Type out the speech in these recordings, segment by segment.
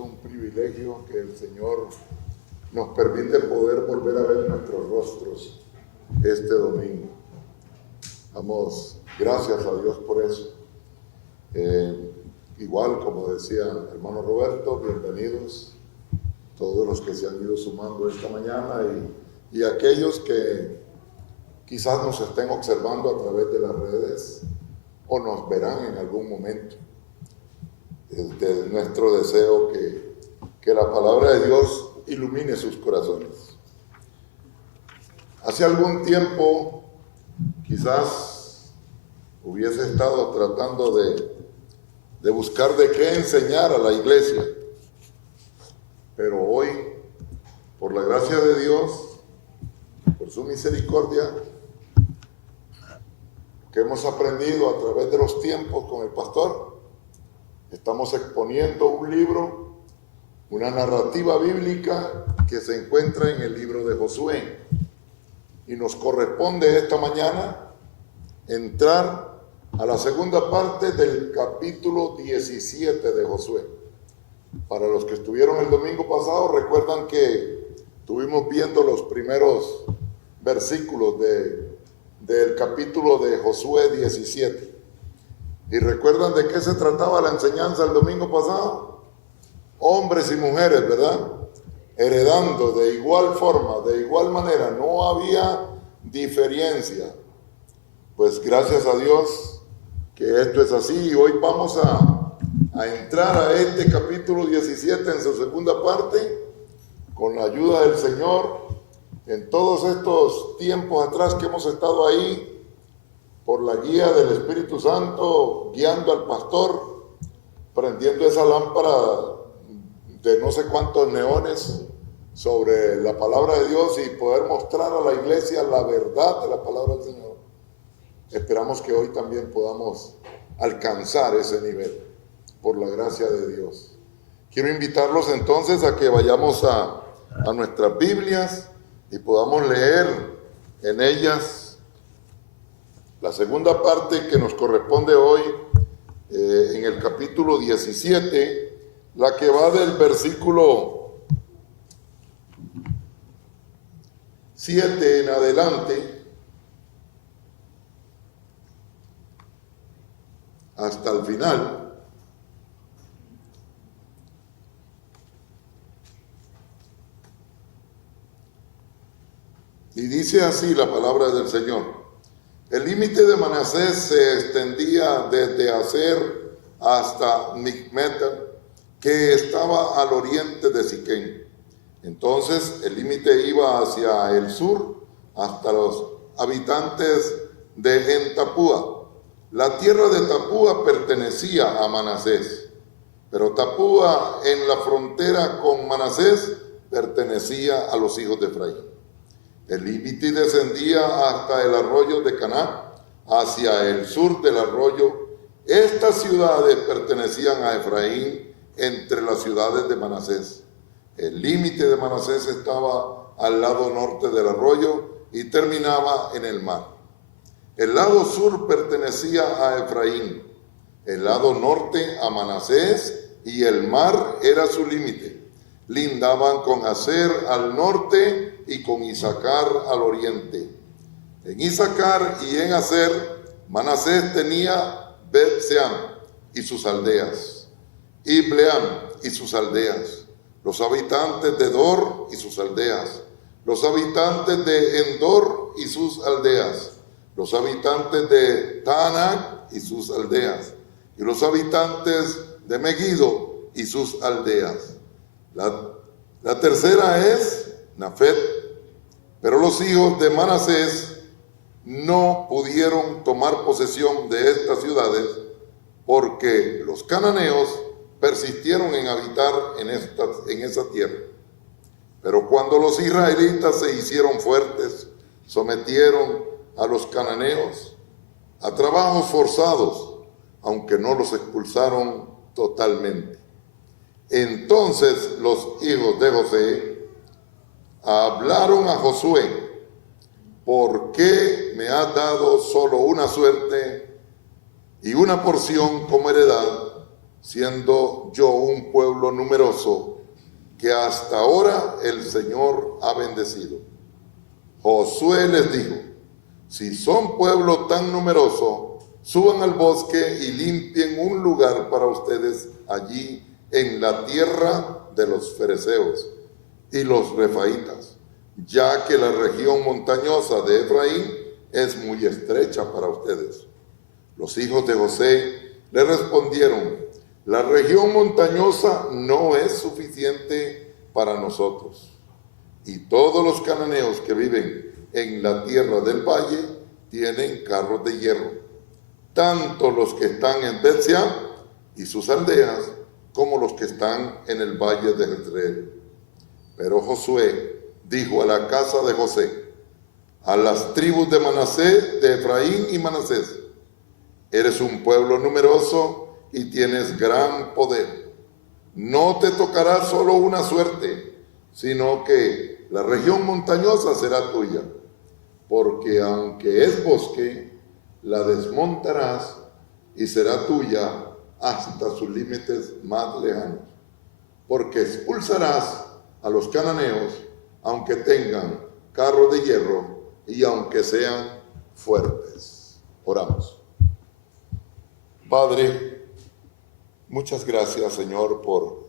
un privilegio que el Señor nos permite poder volver a ver nuestros rostros este domingo. Damos gracias a Dios por eso. Igual, como decía el hermano Roberto, bienvenidos todos los que se han ido sumando esta mañana y aquellos que quizás nos estén observando a través de las redes o nos verán en algún momento. Es nuestro deseo que la palabra de Dios ilumine sus corazones. Hace algún tiempo quizás hubiese estado tratando de buscar de qué enseñar a la iglesia, pero hoy, por la gracia de Dios, por su misericordia, que hemos aprendido a través de los tiempos con el pastor, estamos exponiendo un libro, una narrativa bíblica que se encuentra en el libro de Josué. Y nos corresponde esta mañana entrar a la segunda parte del capítulo 17 de Josué. Para los que estuvieron el domingo pasado, recuerdan que estuvimos viendo los primeros versículos del capítulo de Josué 17. ¿Y recuerdan de qué se trataba la enseñanza el domingo pasado? Hombres y mujeres, ¿verdad? Heredando de igual forma, de igual manera, no había diferencia. Pues gracias a Dios que esto es así, y hoy vamos a entrar a este capítulo 17 en su segunda parte, con la ayuda del Señor. En todos estos tiempos atrás que hemos estado ahí, por la guía del Espíritu Santo, guiando al pastor, prendiendo esa lámpara de no sé cuántos neones sobre la palabra de Dios y poder mostrar a la iglesia la verdad de la palabra del Señor. Esperamos que hoy también podamos alcanzar ese nivel, por la gracia de Dios. Quiero invitarlos entonces a que vayamos a nuestras Biblias y podamos leer en ellas la segunda parte que nos corresponde hoy, en el capítulo 17, la que va del versículo 7 en adelante hasta el final. Y dice así la palabra del Señor: el límite de Manasés se extendía desde Aser hasta Micmeta, que estaba al oriente de Siquén. Entonces el límite iba hacia el sur hasta los habitantes de En-Tapúa. La tierra de Tapúa pertenecía a Manasés, pero Tapúa en la frontera con Manasés pertenecía a los hijos de Efraín. El límite descendía hasta el arroyo de Caná, hacia el sur del arroyo. Estas ciudades pertenecían a Efraín entre las ciudades de Manasés. El límite de Manasés estaba al lado norte del arroyo y terminaba en el mar. El lado sur pertenecía a Efraín, el lado norte a Manasés, y el mar era su límite. Lindaban con Aser al norte y con Isacar al oriente. En Isacar y en Aser, Manasés tenía Bet-Sean y sus aldeas, y Bleam y sus aldeas, los habitantes de Dor y sus aldeas, los habitantes de Endor y sus aldeas, los habitantes de Taanac y sus aldeas, y los habitantes de Megiddo y sus aldeas. La tercera es Nafet, pero los hijos de Manasés no pudieron tomar posesión de estas ciudades porque los cananeos persistieron en habitar en esa tierra. Pero cuando los israelitas se hicieron fuertes, sometieron a los cananeos a trabajos forzados, aunque no los expulsaron totalmente. Entonces los hijos de José hablaron a Josué: ¿por qué me has dado solo una suerte y una porción como heredad siendo yo un pueblo numeroso que hasta ahora el Señor ha bendecido. Josué les dijo: si son pueblo tan numeroso, suban al bosque y limpien un lugar para ustedes allí en la tierra de los fereceos y los refaitas, ya que la región montañosa de Efraín es muy estrecha para ustedes. Los hijos de José le respondieron: la región montañosa no es suficiente para nosotros, y todos los cananeos que viven en la tierra del valle tienen carros de hierro, tanto los que están en Bet-sean y sus aldeas, como los que están en el valle de Jezreel. Pero Josué dijo a la casa de José, a las tribus de Manasés, de Efraín y Manasés: eres un pueblo numeroso y tienes gran poder. No te tocará solo una suerte, sino que la región montañosa será tuya, porque aunque es bosque, la desmontarás y será tuya hasta sus límites más lejanos, porque expulsarás a los cananeos, aunque tengan carros de hierro y aunque sean fuertes. Oramos. Padre, muchas gracias, Señor, por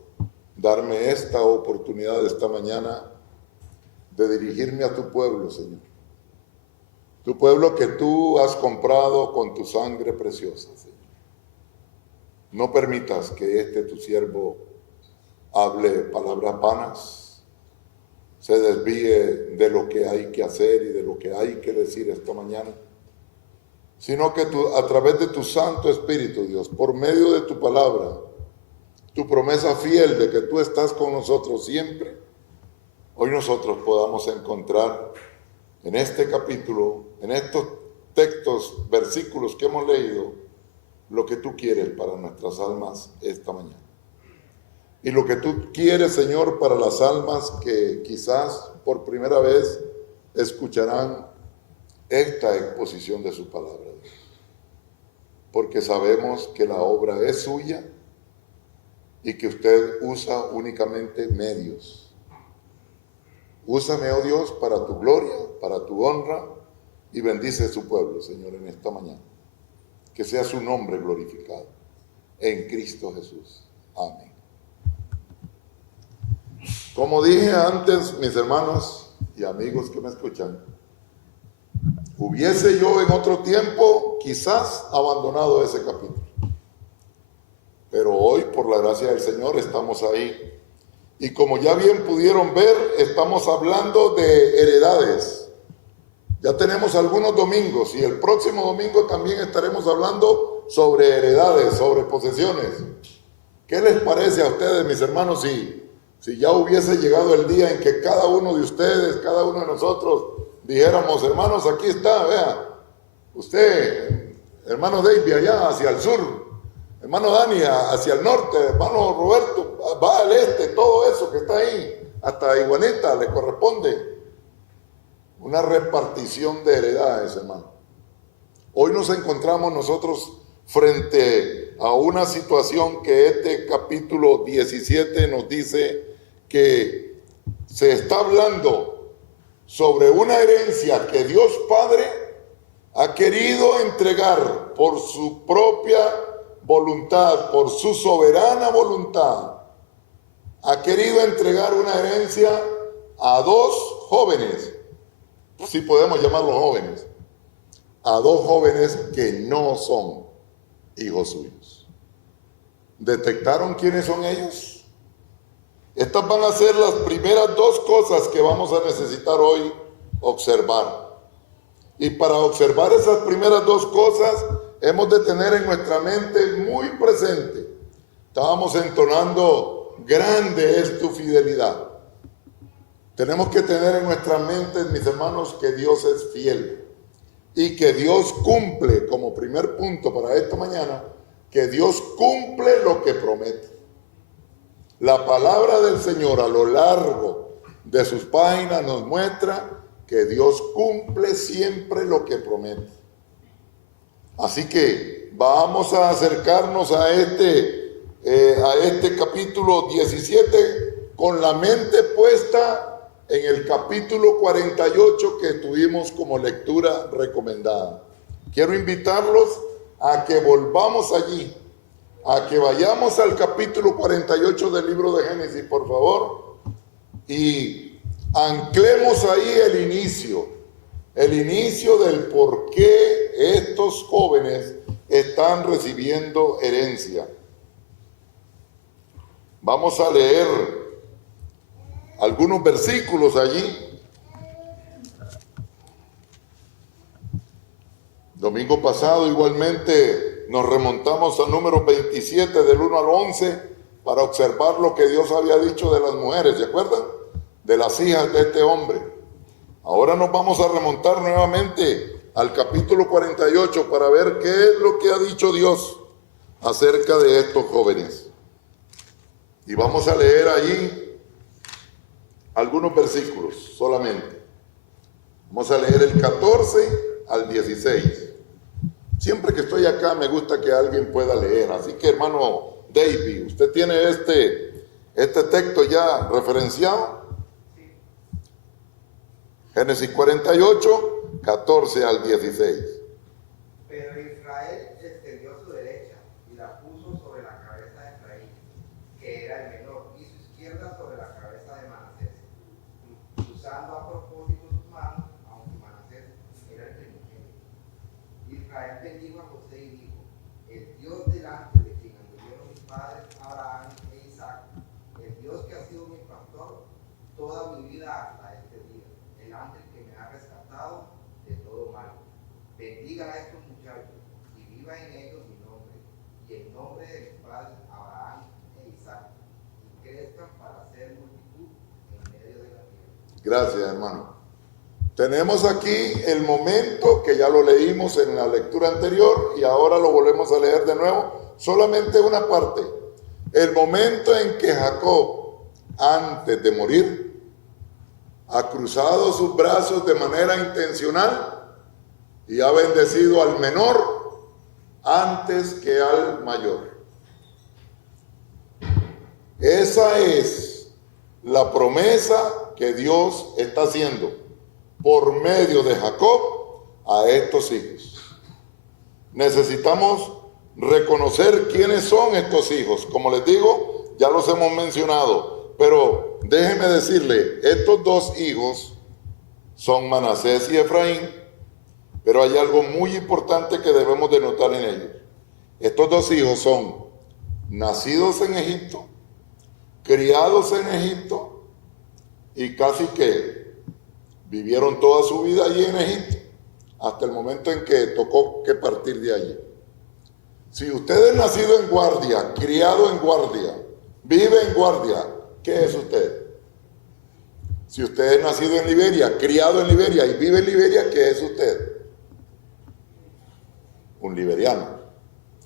darme esta oportunidad esta mañana de dirigirme a tu pueblo, Señor. Tu pueblo que tú has comprado con tu sangre preciosa, Señor. No permitas que tu siervo hable palabras vanas, se desvíe de lo que hay que hacer y de lo que hay que decir esta mañana, sino que tú, a través de tu Santo Espíritu, Dios, por medio de tu palabra, tu promesa fiel de que tú estás con nosotros siempre, hoy nosotros podamos encontrar en este capítulo, en estos textos, versículos que hemos leído, lo que tú quieres para nuestras almas esta mañana. Y lo que tú quieres, Señor, para las almas que quizás por primera vez escucharán esta exposición de su palabra. Porque sabemos que la obra es suya y que usted usa únicamente medios. Úsame, oh Dios, para tu gloria, para tu honra, y bendice a su pueblo, Señor, en esta mañana. Que sea su nombre glorificado en Cristo Jesús. Amén. Como dije antes, mis hermanos y amigos que me escuchan, hubiese yo en otro tiempo quizás abandonado ese capítulo. Pero hoy, por la gracia del Señor, estamos ahí. Y como ya bien pudieron ver, estamos hablando de heredades. Ya tenemos algunos domingos y el próximo domingo también estaremos hablando sobre heredades, sobre posesiones. ¿Qué les parece a ustedes, mis hermanos, si ya hubiese llegado el día en que cada uno de ustedes, cada uno de nosotros, dijéramos: hermanos, aquí está, vea, usted, hermano David, allá hacia el sur, hermano Dani hacia el norte, hermano Roberto va al este, todo eso que está ahí, hasta Iguanita le corresponde una repartición de heredades, hermano. Hoy nos encontramos nosotros frente a una situación que este capítulo 17 nos dice que se está hablando sobre una herencia que Dios Padre ha querido entregar por su propia voluntad, por su soberana voluntad. Ha querido entregar una herencia a dos jóvenes, si podemos llamarlos jóvenes, a dos jóvenes que no son hijos suyos. ¿Detectaron quiénes son ellos? Estas van a ser las primeras dos cosas que vamos a necesitar hoy observar. Y para observar esas primeras dos cosas, hemos de tener en nuestra mente muy presente. Estábamos entonando: grande es tu fidelidad. Tenemos que tener en nuestra mente, mis hermanos, que Dios es fiel y que Dios cumple, como primer punto para esta mañana, que Dios cumple lo que promete. La palabra del Señor a lo largo de sus páginas nos muestra que Dios cumple siempre lo que promete. Así que vamos a acercarnos a este a este capítulo 17 con la mente puesta en el capítulo 48 que tuvimos como lectura recomendada. Quiero invitarlos a que volvamos allí, a que vayamos al capítulo 48 del libro de Génesis, por favor, y anclemos ahí el inicio del por qué estos jóvenes están recibiendo herencia. Vamos a leer algunos versículos allí. Domingo pasado igualmente nos remontamos al número 27 del 1 al 11 para observar lo que Dios había dicho de las mujeres, ¿se acuerdan? De las hijas de este hombre. Ahora nos vamos a remontar nuevamente al capítulo 48 para ver qué es lo que ha dicho Dios acerca de estos jóvenes. Y vamos a leer allí algunos versículos solamente. Vamos a leer el 14 al 16. Siempre que estoy acá me gusta que alguien pueda leer. Así que, hermano David, ¿usted tiene este texto ya referenciado? Génesis 48, 14 al 16. Pero Israel extendió su derecha y la puso sobre la cabeza de Efraín, que era el menor, y su izquierda sobre la cabeza de Manasés, usando a propósito sus manos, aunque Manasés era el primogénito. Israel bendijo a José y dijo: el Dios delante de quien anduvieron mis padres Abraham e Isaac, el Dios que ha sido mi pastor toda mi vida hasta este día, el ángel que me ha rescatado de todo mal. Bendiga a estos muchachos y viva en ellos mi nombre y el nombre de mis padres Abraham e Isaac, y crezcan para ser multitud en medio de la tierra. Gracias, hermano. Tenemos aquí el momento que ya lo leímos en la lectura anterior y ahora lo volvemos a leer de nuevo, solamente una parte. El momento en que Jacob, antes de morir, ha cruzado sus brazos de manera intencional y ha bendecido al menor antes que al mayor. Esa es la promesa que Dios está haciendo por medio de Jacob a estos hijos. Necesitamos reconocer quiénes son estos hijos. Como les digo, ya los hemos mencionado, pero déjenme decirle, estos dos hijos son Manasés y Efraín, pero hay algo muy importante que debemos de notar en ellos. Estos dos hijos son nacidos en Egipto, criados en Egipto y casi que vivieron toda su vida allí en Egipto, hasta el momento en que tocó que partir de allí. Si usted es nacido en Guardia, criado en Guardia, vive en Guardia, ¿qué es usted? Si usted es nacido en Liberia, criado en Liberia y vive en Liberia, ¿qué es usted? Un liberiano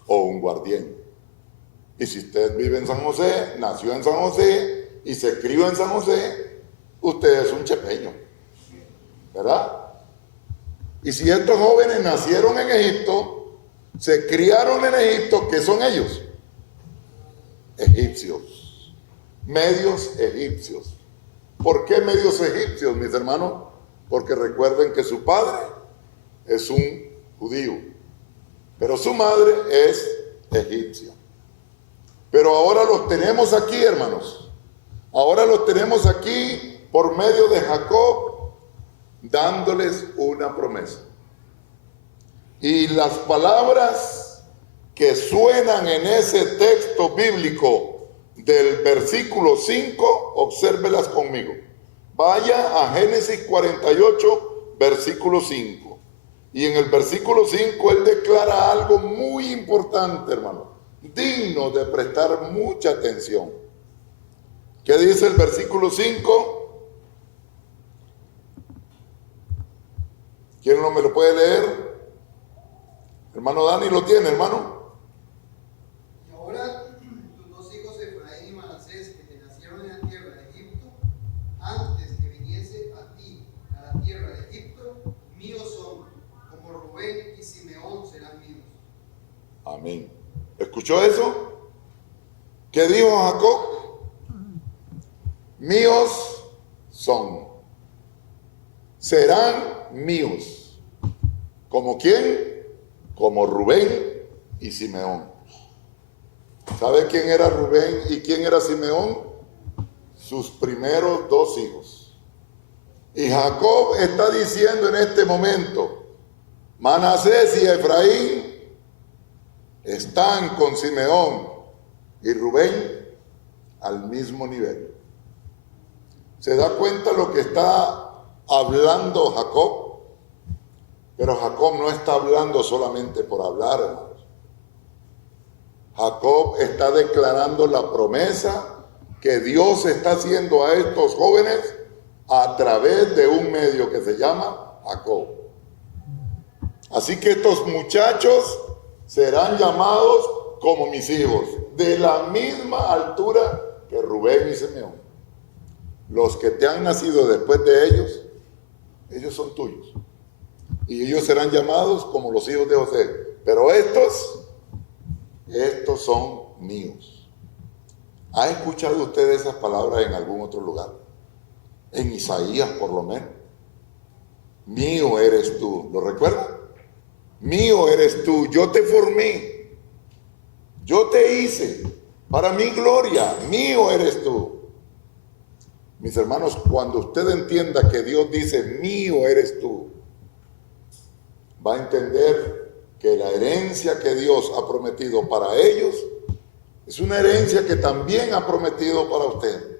o un guardián. Y si usted vive en San José, nació en San José y se crió en San José, usted es un chepeño, ¿verdad? Y si estos jóvenes nacieron en Egipto, se criaron en Egipto, ¿qué son ellos? Egipcios, medios egipcios. ¿Por qué medios egipcios, mis hermanos? Porque recuerden que su padre es un judío, pero su madre es egipcia. Pero ahora los tenemos aquí, hermanos. Ahora los tenemos aquí por medio de Jacob, dándoles una promesa. Y las palabras que suenan en ese texto bíblico del versículo 5, obsérvelas conmigo. Vaya a Génesis 48, versículo 5. Y en el versículo 5 él declara algo muy importante, hermano, digno de prestar mucha atención. ¿Qué dice el versículo 5? ¿Quién no me lo puede leer? Hermano Dani, ¿lo tiene, hermano? Y ahora tus dos hijos Efraín y Manasés, que te nacieron en la tierra de Egipto, antes que viniese a ti a la tierra de Egipto, míos son, como Rubén y Simeón serán míos. Amén. ¿Escuchó eso? ¿Qué dijo Jacob? Míos son. Serán míos. ¿Como quién? Como Rubén y Simeón. ¿Sabe quién era Rubén y quién era Simeón? Sus primeros dos hijos. Y Jacob está diciendo en este momento, Manasés y Efraín están con Simeón y Rubén al mismo nivel. ¿Se da cuenta lo que está hablando Jacob? Pero Jacob no está hablando solamente por hablar, hermanos. Jacob está declarando la promesa que Dios está haciendo a estos jóvenes a través de un medio que se llama Jacob. Así que estos muchachos serán llamados como mis hijos, de la misma altura que Rubén y Simeón. Los que te han nacido después de ellos, ellos son tuyos. Y ellos serán llamados como los hijos de José. Pero estos son míos. ¿Ha escuchado usted esas palabras en algún otro lugar? En Isaías, por lo menos. Mío eres tú. ¿Lo recuerda? Mío eres tú. Yo te formé. Yo te hice. Para mi gloria. Mío eres tú. Mis hermanos, cuando usted entienda que Dios dice, mío eres tú, va a entender que la herencia que Dios ha prometido para ellos es una herencia que también ha prometido para usted.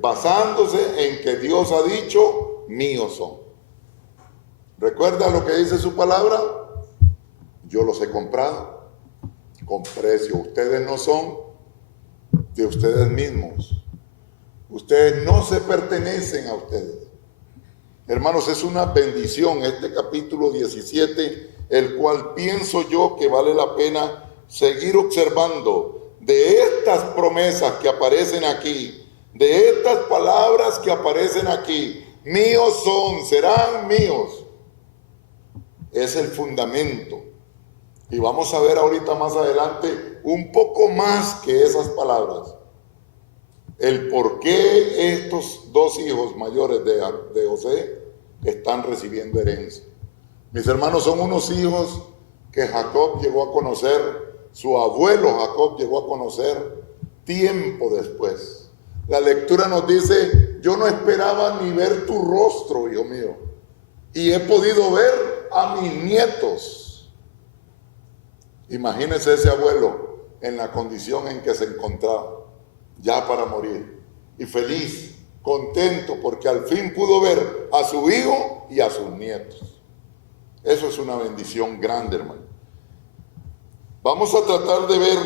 Basándose en que Dios ha dicho, míos son. ¿Recuerda lo que dice su palabra? Yo los he comprado con precio. Ustedes no son de ustedes mismos. Ustedes no se pertenecen a ustedes. Hermanos, es una bendición este capítulo 17, el cual pienso yo que vale la pena seguir observando de estas promesas que aparecen aquí, de estas palabras que aparecen aquí. Míos son, serán míos. Es el fundamento. Y vamos a ver ahorita más adelante un poco más que esas palabras. El por qué estos dos hijos mayores de José están recibiendo herencia. Mis hermanos, son unos hijos que Jacob llegó a conocer, su abuelo Jacob llegó a conocer tiempo después. La lectura nos dice, yo no esperaba ni ver tu rostro, hijo mío, y he podido ver a mis nietos. Imagínense ese abuelo en la condición en que se encontraba, ya para morir, y feliz, contento, porque al fin pudo ver a su hijo y a sus nietos. Eso es una bendición grande, hermano. Vamos a tratar de ver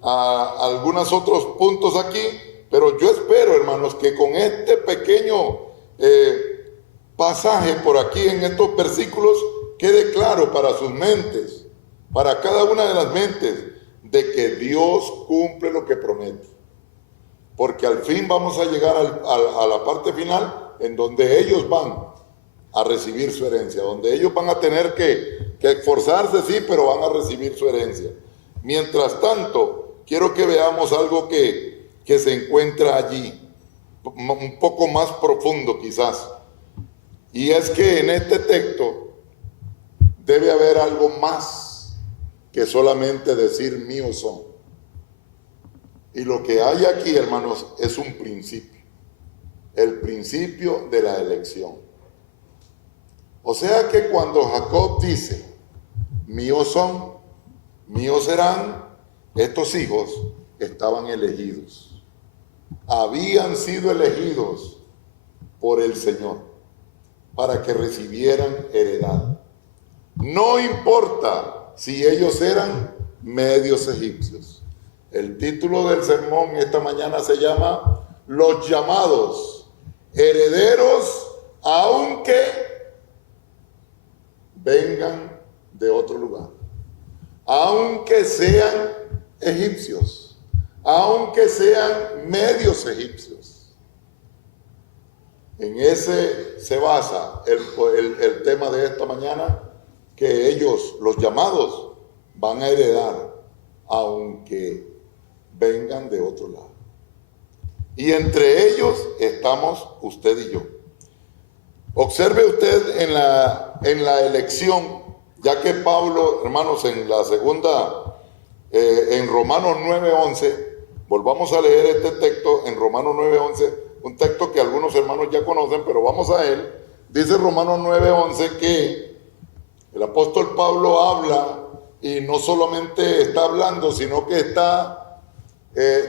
algunos otros puntos aquí, pero yo espero, hermanos, que con este pequeño pasaje por aquí en estos versículos quede claro para sus mentes, para cada una de las mentes, de que Dios cumple lo que promete. Porque al fin vamos a llegar a la parte final en donde ellos van a recibir su herencia, donde ellos van a tener que esforzarse, sí, pero van a recibir su herencia. Mientras tanto, quiero que veamos algo que se encuentra allí, un poco más profundo quizás. Y es que en este texto debe haber algo más que solamente decir míos son. Y lo que hay aquí, hermanos, es un principio. El principio de la elección. O sea que cuando Jacob dice, míos son, míos serán, estos hijos estaban elegidos. Habían sido elegidos por el Señor para que recibieran heredad. No importa si ellos eran medios egipcios. El título del sermón esta mañana se llama Los llamados herederos, aunque vengan de otro lugar, aunque sean egipcios, aunque sean medios egipcios. En ese se basa el tema de esta mañana, que ellos, los llamados, van a heredar, aunque vengan de otro lado. Y entre ellos estamos usted y yo. Observe usted en la elección, ya que Pablo, hermanos, en la segunda, en Romanos 9:11, volvamos a leer este texto en Romanos 9:11, un texto que algunos hermanos ya conocen, pero vamos a él. Dice Romanos 9:11 que el apóstol Pablo habla, y no solamente está hablando, sino que está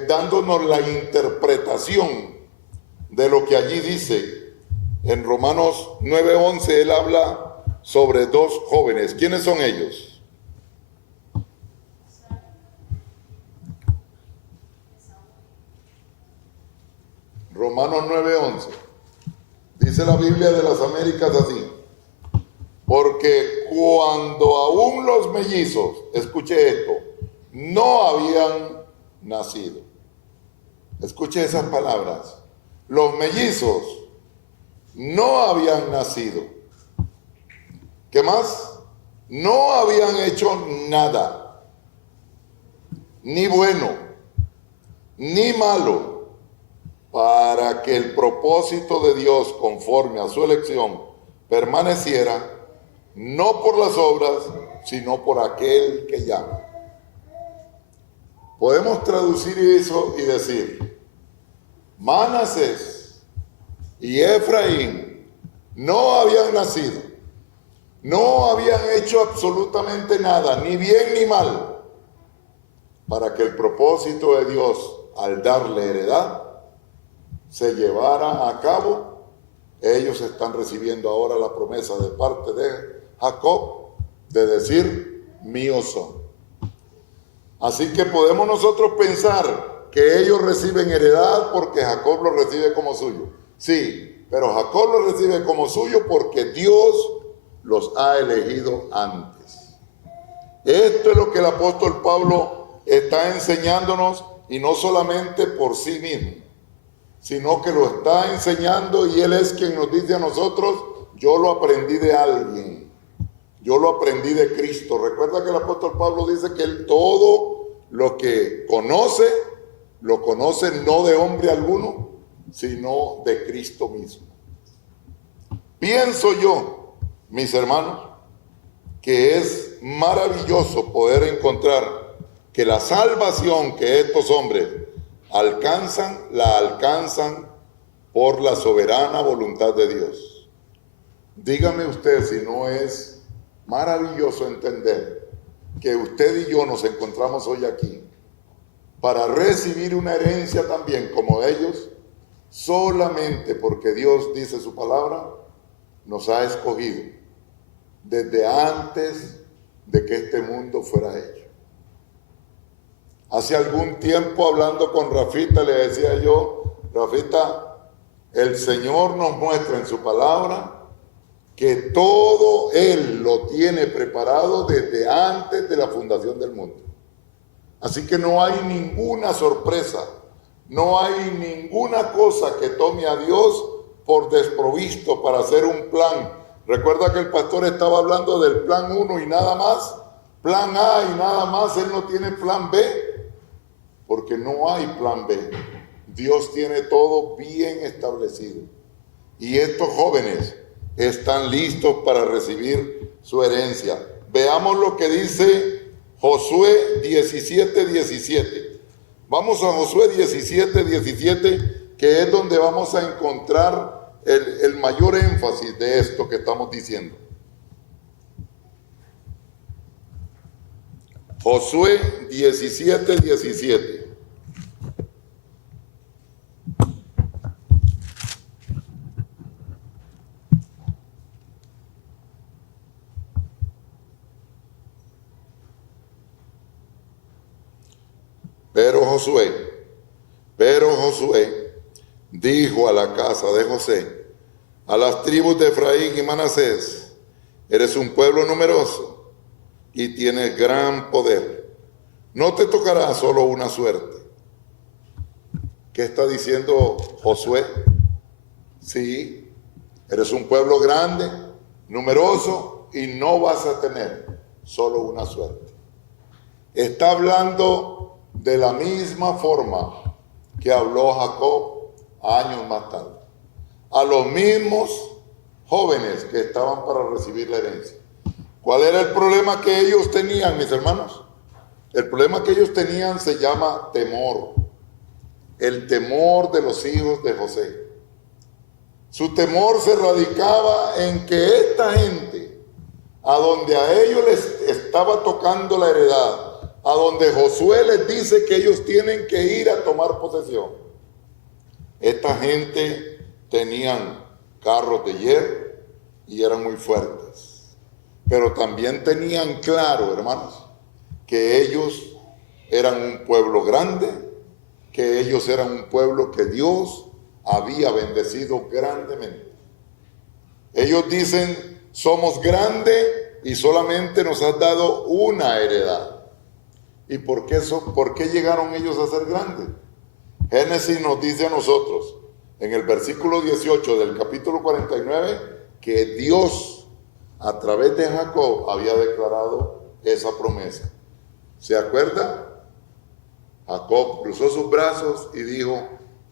dándonos la interpretación de lo que allí dice. En Romanos 9:11 él habla sobre dos jóvenes. ¿Quiénes son ellos? Romanos 9:11. Dice la Biblia de las Américas así: porque cuando aún los mellizos, escuche esto, no habían nacido. Escuche esas palabras. Los mellizos no habían nacido. ¿Qué más? No habían hecho nada, ni bueno, ni malo, para que el propósito de Dios conforme a su elección permaneciera, no por las obras, sino por aquel que llama. Podemos traducir eso y decir: Manasés y Efraín no habían nacido, no habían hecho absolutamente nada, ni bien ni mal, para que el propósito de Dios, al darle heredad, se llevara a cabo. Ellos están recibiendo ahora la promesa de parte de Jacob de decir: míos son. Así que podemos nosotros pensar que ellos reciben heredad porque Jacob lo recibe como suyo. Sí, pero Jacob lo recibe como suyo porque Dios los ha elegido antes. Esto es lo que el apóstol Pablo está enseñándonos, y no solamente por sí mismo, sino que lo está enseñando, y él es quien nos dice a nosotros: yo lo aprendí de alguien, yo lo aprendí de Cristo. Recuerda que el apóstol Pablo dice que él todo lo que conoce, lo conoce no de hombre alguno, sino de Cristo mismo. Pienso yo, mis hermanos, que es maravilloso poder encontrar que la salvación que estos hombres alcanzan, la alcanzan por la soberana voluntad de Dios. Dígame usted si no es maravilloso entender que usted y yo nos encontramos hoy aquí para recibir una herencia también como ellos, solamente porque Dios, dice su palabra, nos ha escogido desde antes de que este mundo fuera hecho. Hace algún tiempo, hablando con Rafita, le decía yo: Rafita, el Señor nos muestra en su palabra que todo Él lo tiene preparado desde antes de la fundación del mundo. Así que no hay ninguna sorpresa, no hay ninguna cosa que tome a Dios por desprovisto para hacer un plan. Recuerda que el pastor estaba hablando del plan 1 y nada más, plan A y nada más. Él no tiene plan B, porque no hay plan B. Dios tiene todo bien establecido. Y estos jóvenes están listos para recibir su herencia. Veamos lo que dice Josué 17:17. Vamos a Josué 17:17, que es donde vamos a encontrar el mayor énfasis de esto que estamos diciendo. Josué 17:17. Pero Josué dijo a la casa de José, a las tribus de Efraín y Manasés: eres un pueblo numeroso y tienes gran poder. No te tocará solo una suerte. ¿Qué está diciendo Josué? Sí, eres un pueblo grande, numeroso, y no vas a tener solo una suerte. Está hablando de la misma forma que habló Jacob años más tarde, a los mismos jóvenes que estaban para recibir la herencia. ¿Cuál era el problema que ellos tenían, mis hermanos? El problema que ellos tenían se llama temor. El temor de los hijos de José. Su temor se radicaba en que esta gente, a donde a ellos les estaba tocando la heredad, a donde Josué les dice que ellos tienen que ir a tomar posesión, esta gente tenían carros de hierro y eran muy fuertes. Pero también tenían claro, hermanos, que ellos eran un pueblo grande, que ellos eran un pueblo que Dios había bendecido grandemente. Ellos dicen, somos grandes y solamente nos has dado una heredad. ¿Y por qué llegaron ellos a ser grandes? Génesis nos dice a nosotros, en el versículo 18 del capítulo 49, que Dios, a través de Jacob, había declarado esa promesa. ¿Se acuerda? Jacob cruzó sus brazos y dijo,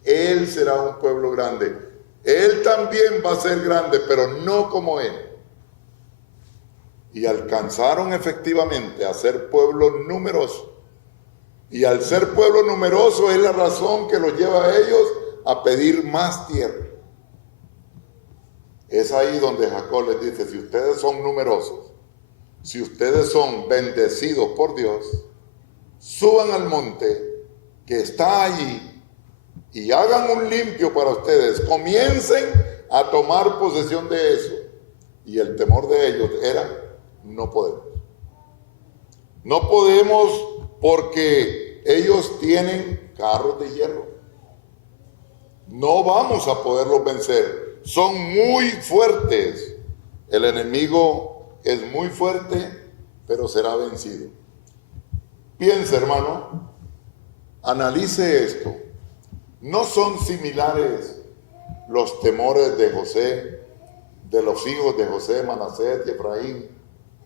él será un pueblo grande. Él también va a ser grande, pero no como él. Y alcanzaron efectivamente a ser pueblo numeroso. Y al ser pueblo numeroso es la razón que los lleva a ellos a pedir más tierra. Es ahí donde Jacob les dice, si ustedes son numerosos, si ustedes son bendecidos por Dios, suban al monte que está allí y hagan un limpio para ustedes, comiencen a tomar posesión de eso. Y el temor de ellos era, no podemos. No podemos porque ellos tienen carros de hierro. No vamos a poderlos vencer. Son muy fuertes. El enemigo es muy fuerte, pero será vencido. Piensa, hermano, analice esto. ¿No son similares los temores de José, de los hijos de José, Manasés y Efraín,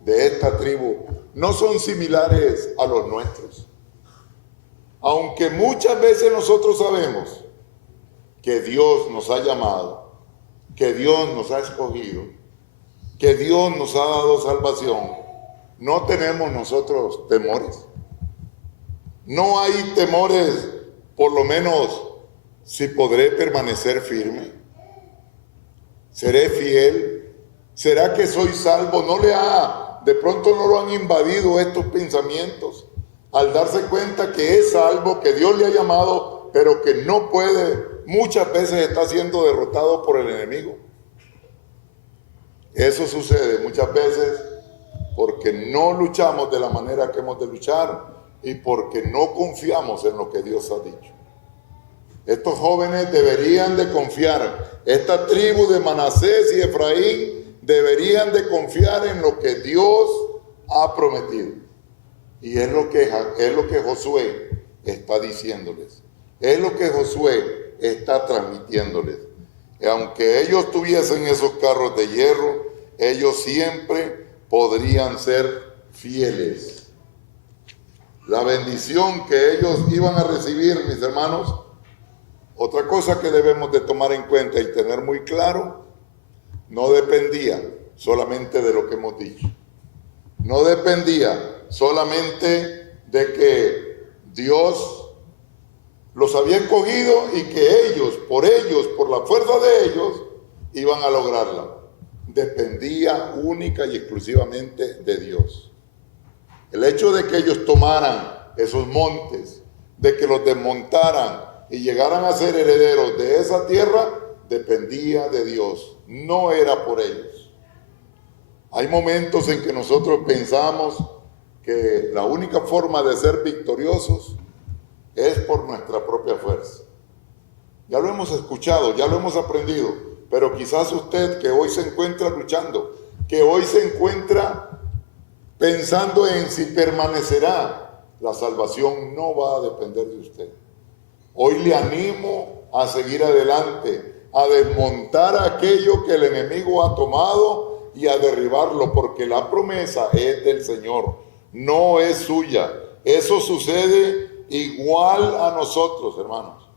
de esta tribu? ¿No son similares a los nuestros? Aunque muchas veces nosotros sabemos que Dios nos ha llamado, que Dios nos ha escogido, que Dios nos ha dado salvación, ¿no tenemos nosotros temores? No hay temores, por lo menos, si podré permanecer firme, seré fiel, será que soy salvo. De pronto no lo han invadido estos pensamientos al darse cuenta que es salvo, que Dios le ha llamado, pero que no puede, muchas veces está siendo derrotado por el enemigo. Eso sucede muchas veces porque no luchamos de la manera que hemos de luchar y porque no confiamos en lo que Dios ha dicho. Estos jóvenes deberían de confiar, esta tribu de Manasés y Efraín deberían de confiar en lo que Dios ha prometido. Y es lo que Josué está diciéndoles. Es lo que Josué está transmitiéndoles. Y aunque ellos tuviesen esos carros de hierro, ellos siempre podrían ser fieles. La bendición que ellos iban a recibir, mis hermanos, otra cosa que debemos de tomar en cuenta y tener muy claro, no dependía solamente de lo que hemos dicho. No dependía solamente de que Dios los había escogido y que ellos, por la fuerza de ellos, iban a lograrla. Dependía única y exclusivamente de Dios. El hecho de que ellos tomaran esos montes, de que los desmontaran y llegaran a ser herederos de esa tierra, dependía de Dios, no era por ellos. Hay momentos en que nosotros pensamos que la única forma de ser victoriosos es por nuestra propia fuerza. Ya lo hemos escuchado, ya lo hemos aprendido, pero quizás usted que hoy se encuentra luchando, que hoy se encuentra pensando en si permanecerá, la salvación no va a depender de usted. Hoy le animo a seguir adelante, a desmontar aquello que el enemigo ha tomado y a derribarlo, porque la promesa es del Señor, no es suya. Eso sucede igual a nosotros, hermanos.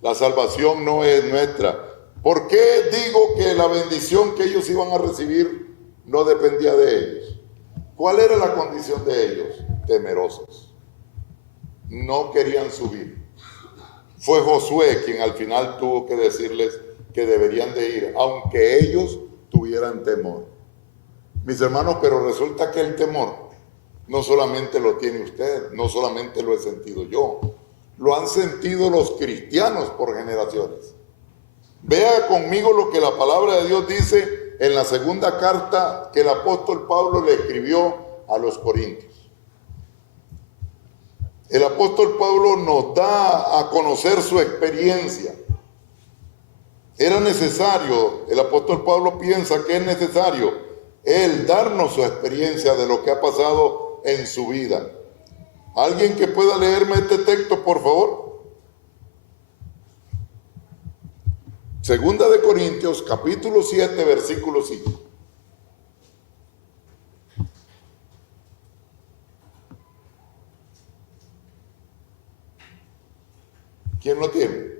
La salvación no es nuestra. ¿Por qué digo que la bendición que ellos iban a recibir no dependía de ellos? ¿Cuál era la condición de ellos? Temerosos. No querían subir. Fue Josué quien al final tuvo que decirles que deberían de ir, aunque ellos tuvieran temor. Mis hermanos, pero resulta que el temor no solamente lo tiene usted, no solamente lo he sentido yo, lo han sentido los cristianos por generaciones. Vea conmigo lo que la palabra de Dios dice en la segunda carta que el apóstol Pablo le escribió a los Corintios. El apóstol Pablo nos da a conocer su experiencia. Era necesario, el apóstol Pablo piensa que es necesario él darnos su experiencia de lo que ha pasado en su vida. ¿Alguien que pueda leerme este texto, por favor? Segunda de Corintios, capítulo 7, versículo 5. ¿Quién lo tiene?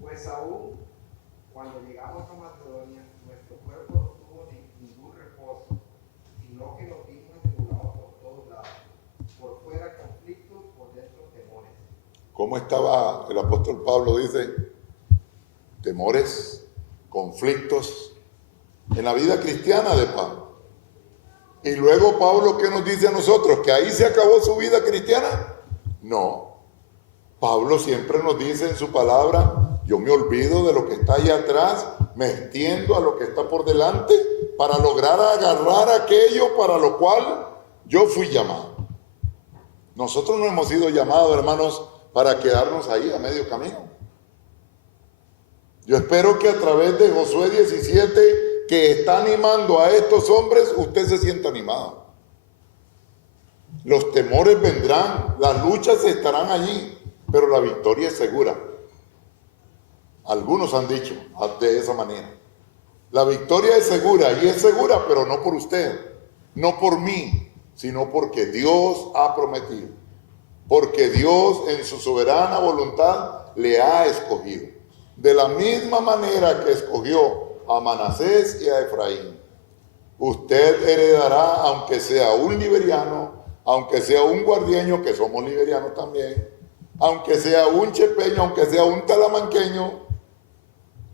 Pues aún cuando llegamos a Macedonia, nuestro cuerpo no tuvo ningún reposo, sino que nos vimos atribulados por todos lados, por fuera conflictos, por dentro temores. ¿Cómo estaba el apóstol Pablo? Dice, temores, conflictos en la vida cristiana de Pablo. Y luego Pablo, ¿qué nos dice a nosotros? ¿Que ahí se acabó su vida cristiana? No. Pablo siempre nos dice en su palabra, yo me olvido de lo que está allá atrás, me extiendo a lo que está por delante para lograr agarrar aquello para lo cual yo fui llamado. Nosotros no hemos sido llamados, hermanos, para quedarnos ahí a medio camino. Yo espero que a través de Josué 17, que está animando a estos hombres, usted se sienta animado. Los temores vendrán, las luchas estarán allí, pero la victoria es segura. Algunos han dicho de esa manera. La victoria es segura, y es segura, pero no por usted, no por mí, sino porque Dios ha prometido. Porque Dios en su soberana voluntad le ha escogido. De la misma manera que escogió a Manasés y a Efraín. Usted heredará, aunque sea un liberiano, aunque sea un guardieño, que somos liberianos también, aunque sea un chepeño, aunque sea un talamanqueño,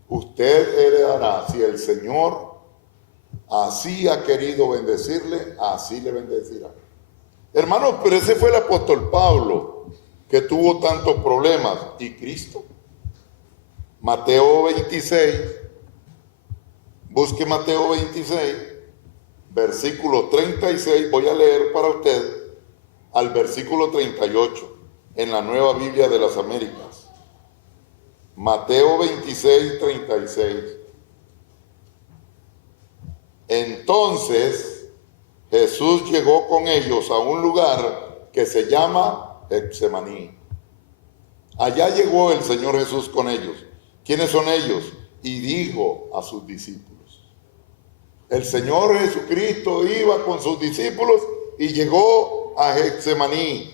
usted heredará. Si el Señor así ha querido bendecirle, así le bendecirá. Hermanos, pero ese fue el apóstol Pablo que tuvo tantos problemas. ¿Y Cristo? Mateo 26, busque Mateo 26, versículo 36, voy a leer para usted al versículo 38 en la Nueva Biblia de las Américas. Mateo 26, 36. Entonces Jesús llegó con ellos a un lugar que se llama Getsemaní. Allá llegó el Señor Jesús con ellos. ¿Quiénes son ellos? Y dijo a sus discípulos. El Señor Jesucristo iba con sus discípulos y llegó a Getsemaní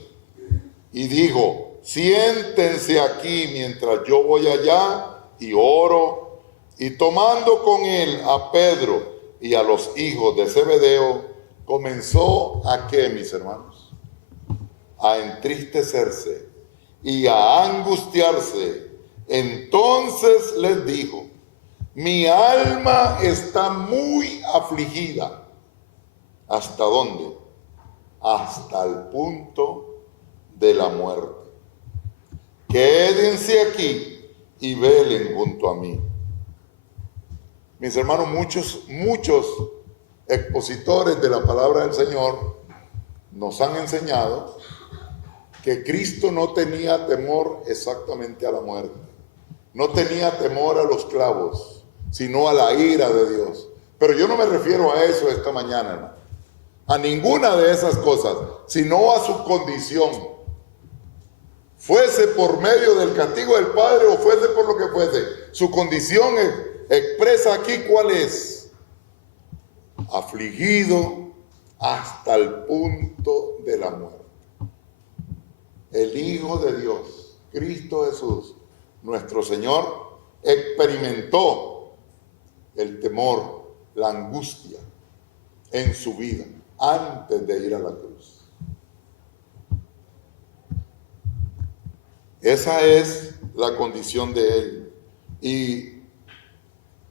y dijo, siéntense aquí mientras yo voy allá y oro. Y tomando con él a Pedro y a los hijos de Zebedeo, comenzó a ¿qué, mis hermanos? A entristecerse y a angustiarse. Entonces les dijo, mi alma está muy afligida. ¿Hasta dónde? Hasta el punto de la muerte. Quédense aquí y velen junto a mí. Mis hermanos, muchos expositores de la palabra del Señor nos han enseñado que Cristo no tenía temor exactamente a la muerte. No tenía temor a los clavos, sino a la ira de Dios. Pero yo no me refiero a eso esta mañana, hermano. A ninguna de esas cosas, sino a su condición. Fuese por medio del castigo del Padre o fuese por lo que fuese. Su condición expresa aquí cuál es. Afligido hasta el punto de la muerte. el Hijo de Dios, Cristo Jesús, nuestro Señor, experimentó el temor, la angustia en su vida antes de ir a la cruz. Esa es la condición de Él. Y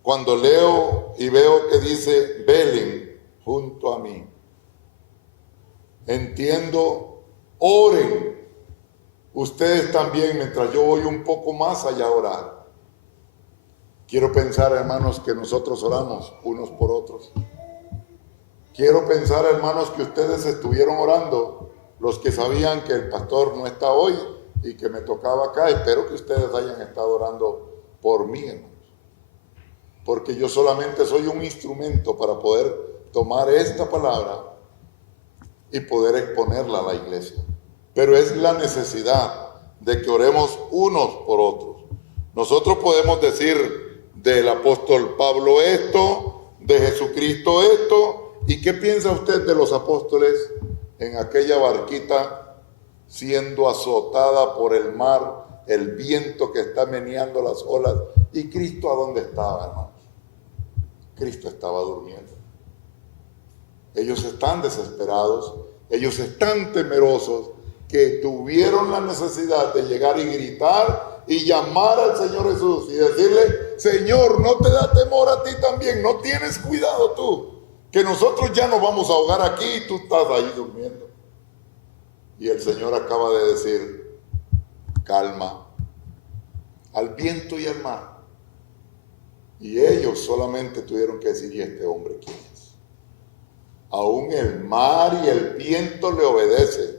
cuando leo y veo que dice, velen junto a mí, entiendo, oren ustedes también mientras yo voy un poco más allá a orar. Quiero pensar, hermanos, que nosotros oramos unos por otros. Quiero pensar, hermanos, que ustedes estuvieron orando, los que sabían que el pastor no está hoy y que me tocaba acá. Espero que ustedes hayan estado orando por mí, hermanos. Porque yo solamente soy un instrumento para poder tomar esta palabra y poder exponerla a la iglesia. Pero es la necesidad de que oremos unos por otros. Nosotros podemos decir del apóstol Pablo esto, de Jesucristo esto, ¿y qué piensa usted de los apóstoles en aquella barquita siendo azotada por el mar, el viento que está meneando las olas? ¿Y Cristo a dónde estaba, hermanos? Cristo estaba durmiendo. Ellos están desesperados, ellos están temerosos, que tuvieron la necesidad de llegar y gritar y llamar al Señor Jesús y decirle, Señor, ¿no te da temor a ti también? ¿No tienes cuidado tú? Que nosotros ya nos vamos a ahogar aquí y tú estás ahí durmiendo. Y el Señor acaba de decir, calma al viento y al mar. Y ellos solamente tuvieron que decir, ¿y este hombre quién es? Aún el mar y el viento le obedecen.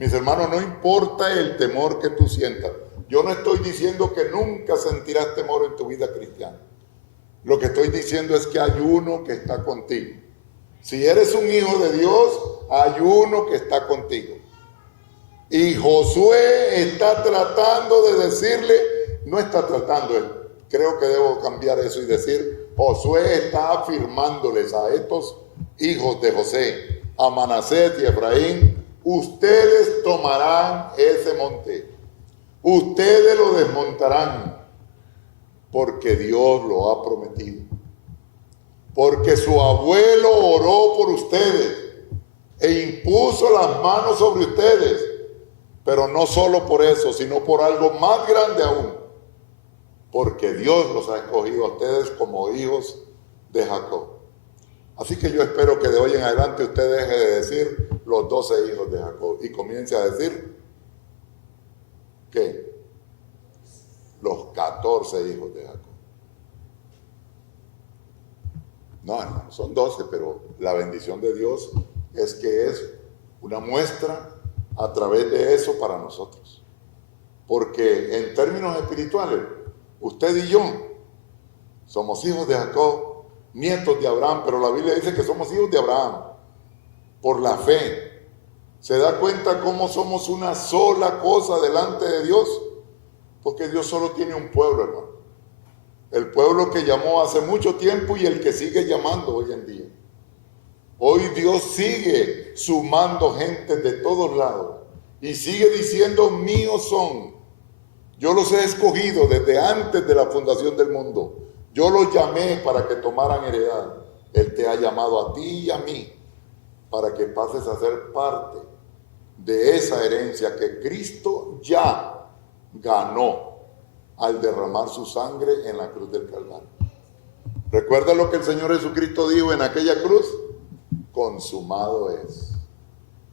Mis hermanos, no importa el temor que tú sientas. Yo no estoy diciendo que nunca sentirás temor en tu vida cristiana. Lo que estoy diciendo es que hay uno que está contigo. Si eres un hijo de Dios, hay uno que está contigo. Y Josué está tratando de decirle, no está tratando, creo que debo cambiar eso y decir, Josué está afirmándoles a estos hijos de José, a Manasés y Efraín, ustedes tomarán ese monte, ustedes lo desmontarán, porque Dios lo ha prometido, porque su abuelo oró por ustedes e impuso las manos sobre ustedes, pero no solo por eso, sino por algo más grande aún, porque Dios los ha escogido a ustedes como hijos de Jacob. Así que yo espero que de hoy en adelante usted deje de decir los 12 hijos de Jacob y comience a decir, ¿qué? Los 14 hijos de Jacob. No, hermano, son 12, pero la bendición de Dios es que es una muestra a través de eso para nosotros. Porque en términos espirituales, usted y yo somos hijos de Jacob, nietos de Abraham, pero la Biblia dice que somos hijos de Abraham por la fe. ¿Se da cuenta cómo somos una sola cosa delante de Dios? Porque Dios solo tiene un pueblo, hermano. El pueblo que llamó hace mucho tiempo y el que sigue llamando hoy en día. Hoy Dios sigue sumando gente de todos lados y sigue diciendo, míos son. Yo los he escogido desde antes de la fundación del mundo. Yo los llamé para que tomaran heredad. Él te ha llamado a ti y a mí para que pases a ser parte de esa herencia que Cristo ya ganó al derramar su sangre en la cruz del Calvario. ¿Recuerda lo que el Señor Jesucristo dijo en aquella cruz? Consumado es.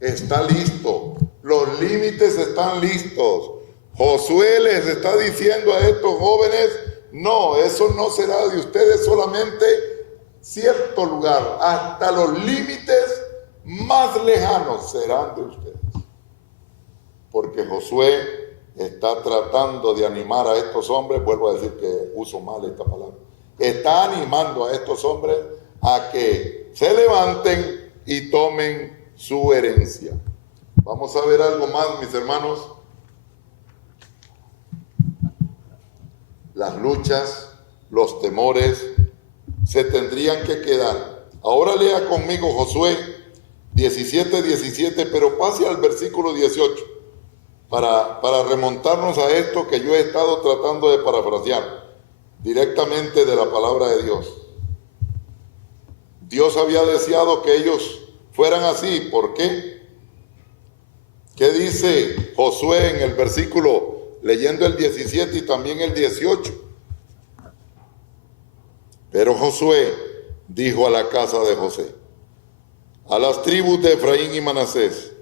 Está listo. Los límites están listos. Josué les está diciendo a estos jóvenes, no, eso no será de ustedes solamente cierto lugar, hasta los límites más lejanos serán de ustedes. Porque Josué está tratando de animar a estos hombres, vuelvo a decir que uso mal esta palabra, está animando a estos hombres a que se levanten y tomen su herencia. Vamos a ver algo más, mis hermanos. Las luchas, los temores se tendrían que quedar. Ahora lea conmigo Josué 17:17, pero pase al versículo 18. para remontarnos a esto que yo he estado tratando de parafrasear directamente de la palabra de Dios. Dios había deseado que ellos fueran así. ¿Por qué? ¿Qué dice Josué en el versículo, leyendo el 17 y también el 18? Pero Josué dijo a la casa de José, a las tribus de Efraín y Manasés,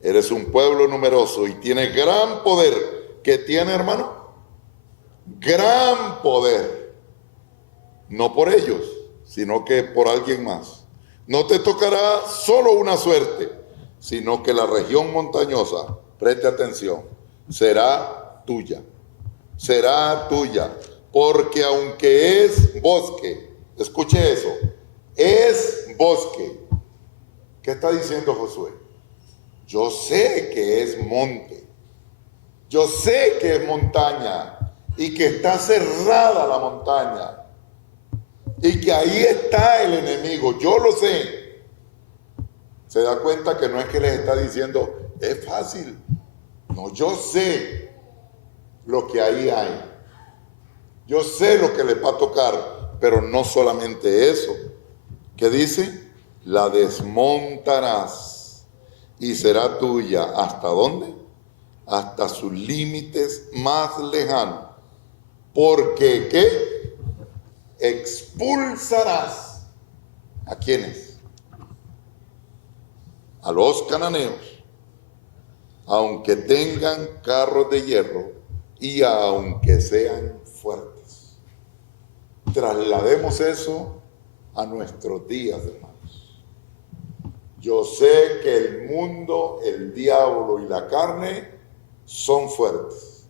eres un pueblo numeroso y tienes gran poder. ¿Qué tiene, hermano? Gran poder. No por ellos, sino que por alguien más. No te tocará solo una suerte, sino que la región montañosa, preste atención, será tuya. Será tuya. Porque aunque es bosque, escuche eso, es bosque. ¿Qué está diciendo Josué? Yo sé que es monte, yo sé que es montaña y que está cerrada la montaña y que ahí está el enemigo, yo lo sé. Se da cuenta que no es que les está diciendo, es fácil. No, yo sé lo que ahí hay. Yo sé lo que les va a tocar, pero no solamente eso. ¿Qué dice? La desmontarás y será tuya. ¿Hasta dónde? Hasta sus límites más lejanos. Porque, ¿qué? Expulsarás. ¿A quiénes? A los cananeos, aunque tengan carros de hierro y aunque sean fuertes. Traslademos eso a nuestros días, hermanos. Yo sé que el mundo, el diablo y la carne son fuertes,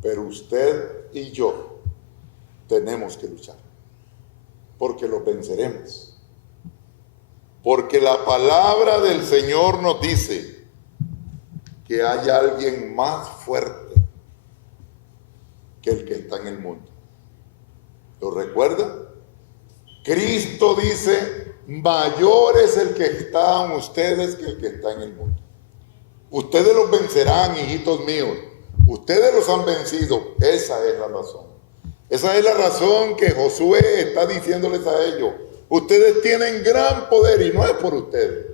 pero usted y yo tenemos que luchar, porque lo venceremos. Porque la palabra del Señor nos dice que hay alguien más fuerte que el que está en el mundo. ¿Lo recuerda? Cristo dice, mayor es el que está en ustedes que el que está en el mundo. Ustedes los vencerán, hijitos míos. Ustedes los han vencido. Esa es la razón. Esa es la razón que Josué está diciéndoles a ellos. Ustedes tienen gran poder y no es por ustedes.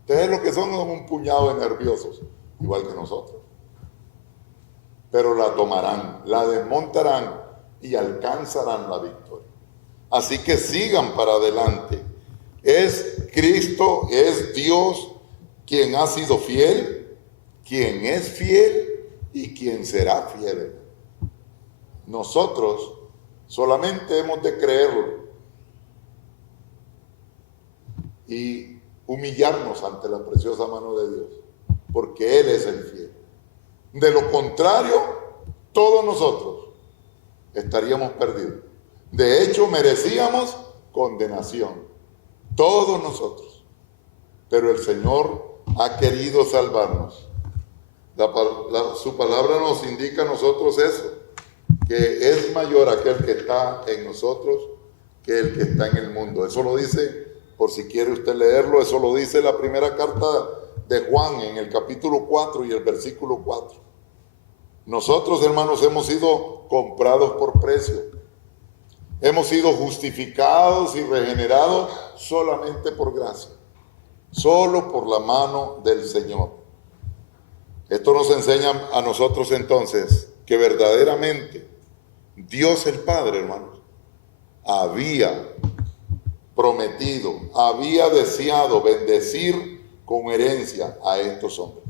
Ustedes lo que son un puñado de nerviosos, igual que nosotros. Pero la tomarán, la desmontarán y alcanzarán la victoria. Así que sigan para adelante. Es Cristo, es Dios quien ha sido fiel, quien es fiel y quien será fiel. Nosotros solamente hemos de creerlo y humillarnos ante la preciosa mano de Dios, porque Él es el fiel. De lo contrario, todos nosotros estaríamos perdidos. De hecho, merecíamos condenación, todos nosotros. Pero el Señor ha querido salvarnos. Su palabra nos indica a nosotros eso, que es mayor aquel que está en nosotros que el que está en el mundo. Eso lo dice, por si quiere usted leerlo, eso lo dice la primera carta de Juan en el capítulo 4 y el versículo 4. Nosotros, hermanos, hemos sido comprados por precio. Hemos sido justificados y regenerados solamente por gracia, solo por la mano del Señor. Esto nos enseña a nosotros entonces que verdaderamente Dios el Padre, hermanos, había prometido, había deseado bendecir con herencia a estos hombres,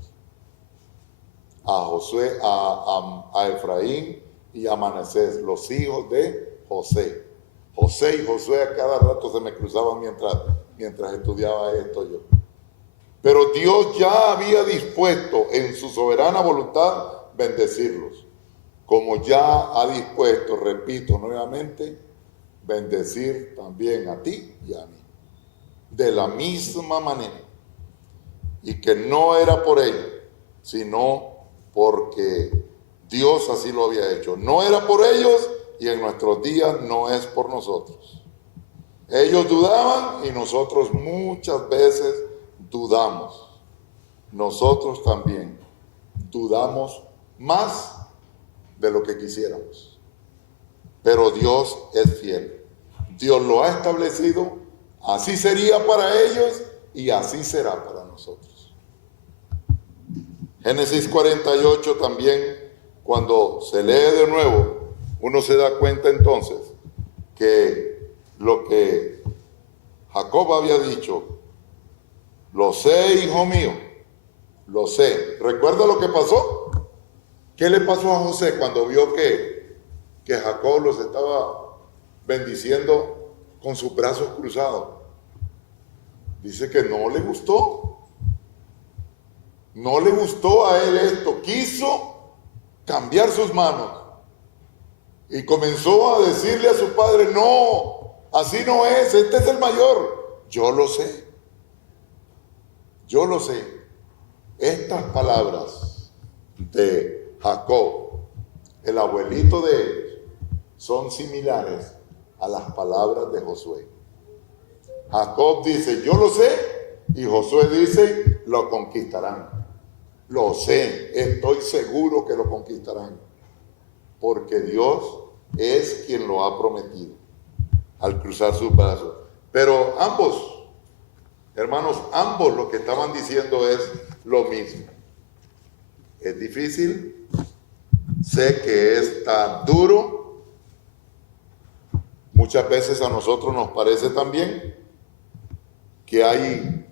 a Josué, a Efraín y a Manasés, los hijos de José. José y Josué a cada rato se me cruzaban mientras estudiaba esto yo. Pero Dios ya había dispuesto en su soberana voluntad bendecirlos, como ya ha dispuesto, repito nuevamente, bendecir también a ti y a mí, de la misma manera, y que no era por ello, sino porque Dios así lo había hecho. No era por ellos y en nuestros días no es por nosotros. Ellos dudaban y nosotros muchas veces dudamos. Nosotros también dudamos más de lo que quisiéramos. Pero Dios es fiel. Dios lo ha establecido, así sería para ellos y así será para nosotros. Génesis 48 también, cuando se lee de nuevo, uno se da cuenta entonces que lo que Jacob había dicho, lo sé, hijo mío, lo sé. ¿Recuerda lo que pasó? ¿Qué le pasó a José cuando vio que Jacob los estaba bendiciendo con sus brazos cruzados? Dice que no le gustó. No le gustó a él esto. Quiso cambiar sus manos. Y comenzó a decirle a su padre, no, así no es, este es el mayor. Yo lo sé. Yo lo sé. Estas palabras de Jacob, el abuelito de ellos, son similares a las palabras de Josué. Jacob dice, yo lo sé, y Josué dice, lo conquistarán. Lo sé, estoy seguro que lo conquistarán, porque Dios es quien lo ha prometido al cruzar sus brazos. Pero ambos, hermanos, ambos lo que estaban diciendo es lo mismo. Es difícil, sé que está duro, muchas veces a nosotros nos parece también que hay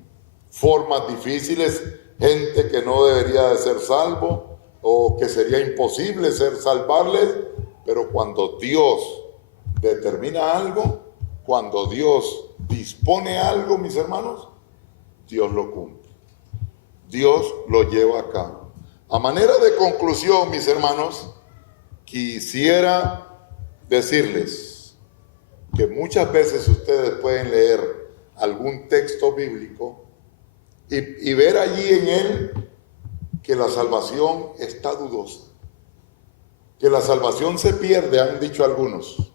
formas difíciles, gente que no debería de ser salvo o que sería imposible salvarles, pero cuando Dios determina algo, cuando Dios dispone algo, mis hermanos, Dios lo cumple. Dios lo lleva a cabo. A manera de conclusión, mis hermanos, quisiera decirles que muchas veces ustedes pueden leer algún texto bíblico y ver allí en él que la salvación está dudosa, que la salvación se pierde, han dicho algunos.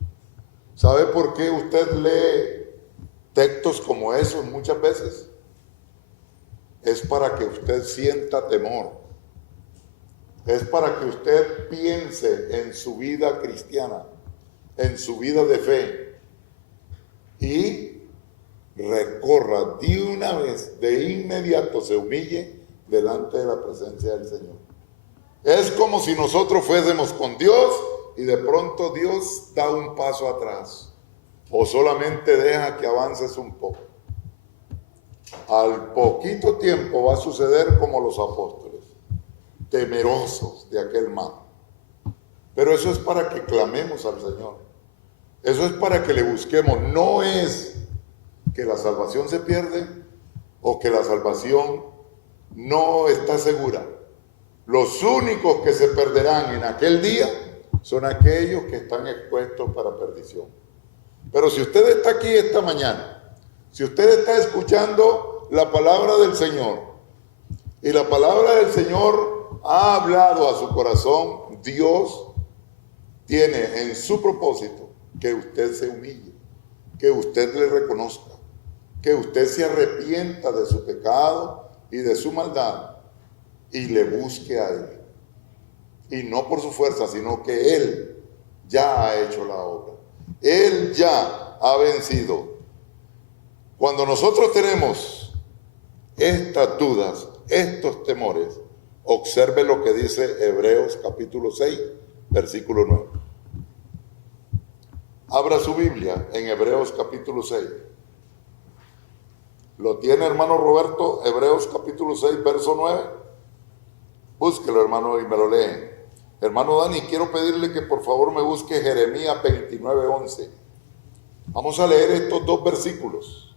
¿Sabe por qué usted lee textos como esos muchas veces? Es para que usted sienta temor, es para que usted piense en su vida cristiana, en su vida de fe, y recorra de una vez, de inmediato, se humille delante de la presencia del Señor. Es como si nosotros fuésemos con Dios y de pronto Dios da un paso atrás o solamente deja que avances un poco. Al poquito tiempo va a suceder como los apóstoles, temerosos de aquel mal. Pero eso es para que clamemos al Señor. Eso es para que le busquemos. No es que la salvación se pierde o que la salvación no está segura. Los únicos que se perderán en aquel día son aquellos que están expuestos para perdición. Pero si usted está aquí esta mañana, si usted está escuchando la palabra del Señor y la palabra del Señor ha hablado a su corazón, Dios tiene en su propósito que usted se humille, que usted le reconozca, que usted se arrepienta de su pecado y de su maldad y le busque a Él. Y no por su fuerza, sino que Él ya ha hecho la obra. Él ya ha vencido. Cuando nosotros tenemos estas dudas, estos temores, observe lo que dice Hebreos capítulo 6, versículo 9. Abra su Biblia en Hebreos capítulo 6. ¿Lo tiene, hermano Roberto? Hebreos capítulo 6, verso 9. Búsquelo, hermano, y me lo leen. Hermano Dani, quiero pedirle que por favor me busque Jeremías 29, 11. Vamos a leer estos dos versículos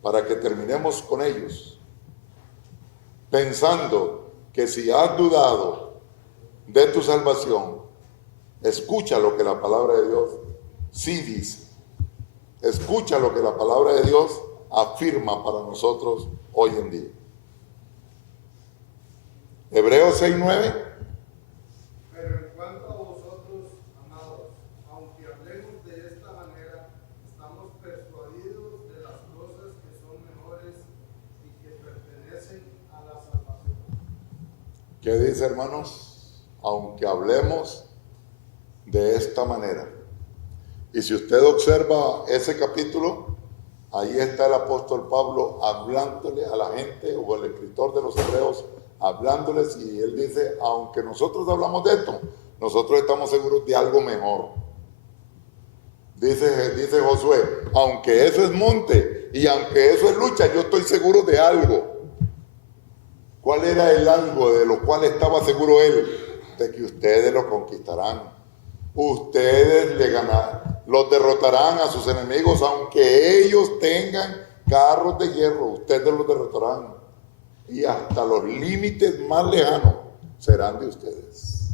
para que terminemos con ellos. Pensando que si has dudado de tu salvación, escucha lo que la palabra de Dios sí dice. Escucha lo que la palabra de Dios afirma para nosotros hoy en día. Hebreos 6:9. Pero en cuanto a vosotros, amados, aunque hablemos de esta manera, estamos persuadidos de las cosas que son mejores y que pertenecen a la salvación. ¿Qué dice, hermanos? Aunque hablemos de esta manera. Y si usted observa ese capítulo, ahí está el apóstol Pablo hablándole a la gente, o el escritor de los Hebreos hablándoles, y él dice, aunque nosotros hablamos de esto, nosotros estamos seguros de algo mejor. Dice Josué, aunque eso es monte y aunque eso es lucha, yo estoy seguro de algo. ¿Cuál era el algo de lo cual estaba seguro él? De que ustedes lo conquistarán. Ustedes los derrotarán a sus enemigos, aunque ellos tengan carros de hierro, ustedes los derrotarán. Y hasta los límites más lejanos serán de ustedes.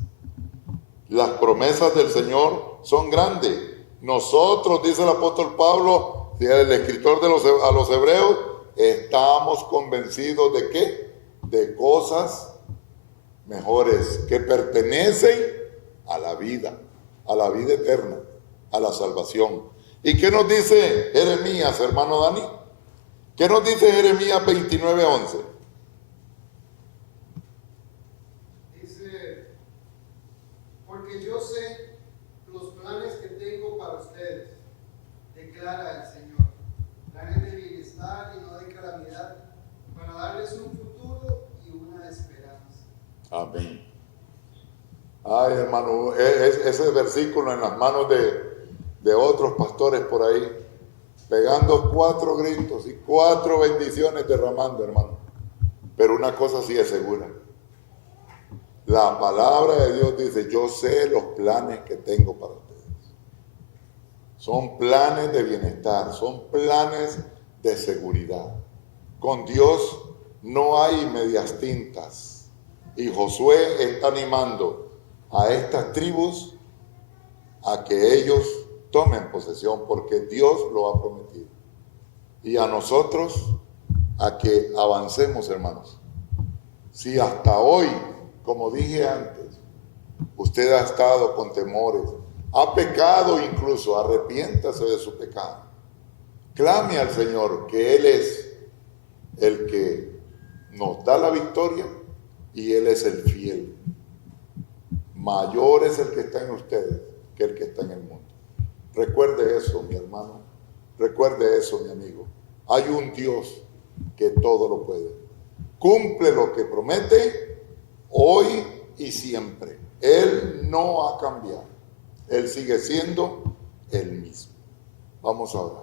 Las promesas del Señor son grandes. Nosotros, dice el apóstol Pablo, el escritor a los Hebreos, estamos convencidos de ¿qué? De cosas mejores que pertenecen a la vida eterna, a la salvación. ¿Y qué nos dice Jeremías, hermano Dani? ¿Qué nos dice Jeremías 29:11? Dice, porque yo sé los planes que tengo para ustedes, declara el Señor, planes de bienestar y no de calamidad, para darles un futuro y una esperanza. Amén. Ay, hermano, ese versículo en las manos de otros pastores por ahí, pegando 4 gritos y 4 bendiciones derramando, hermano. Pero una cosa sí es segura. La palabra de Dios dice, yo sé los planes que tengo para ustedes. Son planes de bienestar, son planes de seguridad. Con Dios no hay medias tintas. Y Josué está animando a estas tribus a que ellos tomen posesión, porque Dios lo ha prometido. Y a nosotros a que avancemos, hermanos. Si hasta hoy, como dije antes, usted ha estado con temores, ha pecado incluso, arrepiéntase de su pecado. Clame al Señor, que Él es el que nos da la victoria y Él es el fiel. Mayor es el que está en ustedes que el que está en el mundo. Recuerde eso, mi hermano. Recuerde eso, mi amigo. Hay un Dios que todo lo puede. Cumple lo que promete hoy y siempre. Él no ha cambiado. Él sigue siendo el mismo. Vamos a orar.